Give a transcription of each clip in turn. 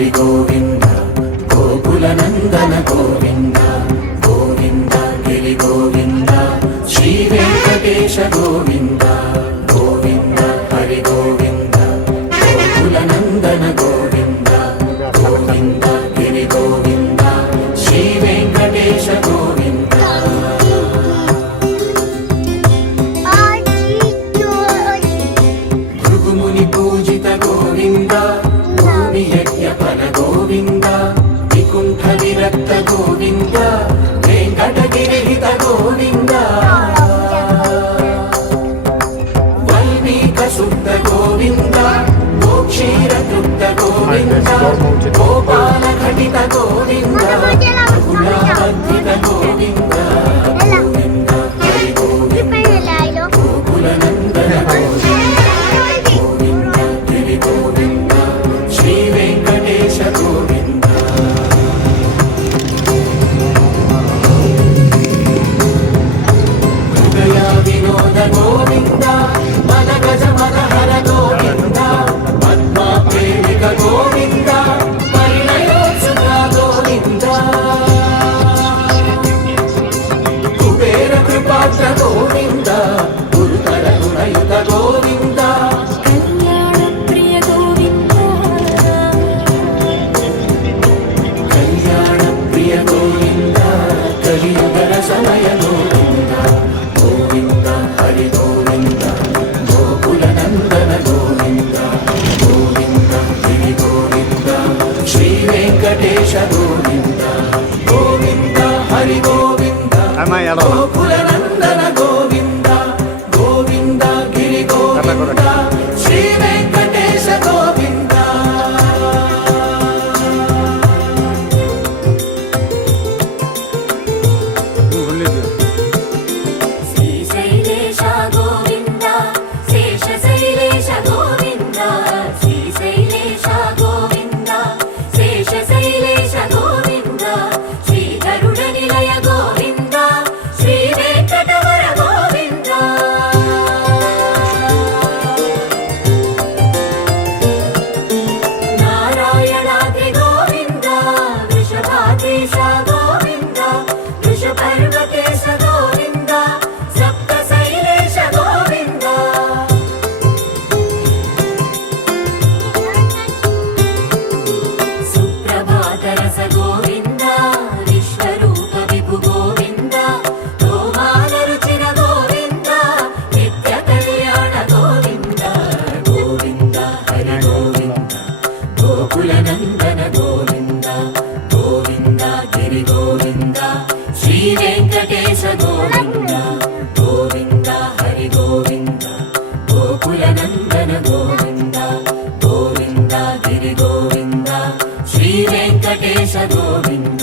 హరి గోవింద గోకుల నందన గోవింద గోవింద గిరి గోవింద శ్రీ వెంకటేశ గోవింద గోవింద హరి గోవింద గోకుల నందన గోవింద గోవింద గిరి గోవింద శ్రీ వెంకటేశ గోవింద భృగుముని పూజిత గోవింద భూమి యజ్ఞ ఫల గోవింద వికుంఠ విరక్త గోవింద వెంకటగిరిహిత గోవింద వల్మీక శుద్ధ గోవింద గోక్షీర తృప్త గోవింద గోపాల ఘటిత గోవింద రఘునాథిత గోవింద గోవింద హరి గోవింద గోకుల నందన గోవింద గోవింద గిరి గోవింద శ్రీ వెంకటేశ గోవింద హృదయ వినోద గోవింద మన గజ మన హర గోవింద పద్మా ప్రేమిక గోవింద పరిణయోత్సుక గోవింద కుబేర కృపాత్ర గోవింద గురుతర గుణయుత గోవింద కళ్యాణ ప్రియ గోవింద కలియుగర సమయ గోవింద గోవింద హరి గోవింద గోకుల నందన గోవింద గోవింద గిరి గోవింద శ్రీ వెంకటేశ గోవింద గోవింద హరి గోవింద గోకుల నందన గోవింద గోవింద గిరి గోవింద శ్రీ వెంకటేశ గోవింద శ్రీశైలేశ గోవింద శేషశైలేశ గోవింద శ్రీశైలేశ గోవింద శేషశైలేశ గోవింద శ్రీ గరుడ నిలయ గోవింద శ్రీ వెంకటవర గోవింద నారాయణాద్రి గోవింద వృషభాద్రీశ గోవింద వృషపర్వతేశ గోవింద సప్తశైలేశ గోవింద సుప్రభాతరస గోవింద విశ్వరూప విభు గోవింద గోమాల రుచిర గోవింద నిత్య కళ్యాణ గోవింద గోవింద హరి గోవింద గోకుల నందన గోవింద గోవింద గిరి గోవింద శ్రీ వెంకటేశ గోవింద గోవింద హరి గోవింద గోకుల నందన గోవింద గోవింద గిరి గోవింద శ్రీ వెంకటేశ గోవింద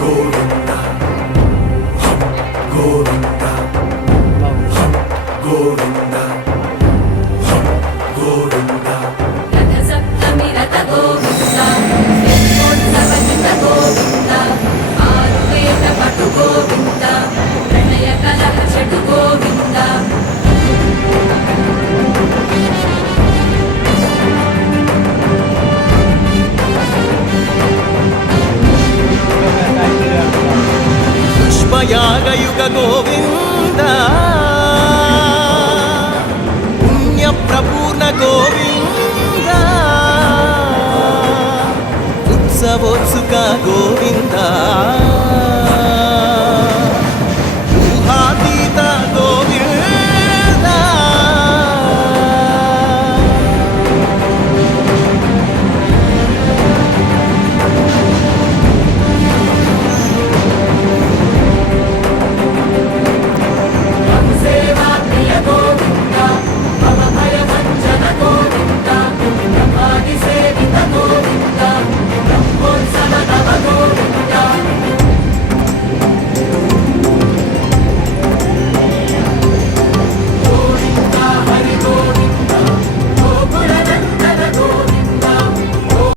గోవింద గోవింద గోవింద గోవింద రథ సప్తమి రథ గోవింద రథోత్సవజిత గోవింద ఆరువేద పటు గోవింద ప్రణయ కలహ షటు గోవింద పుష్పయాగయుగ గోవింద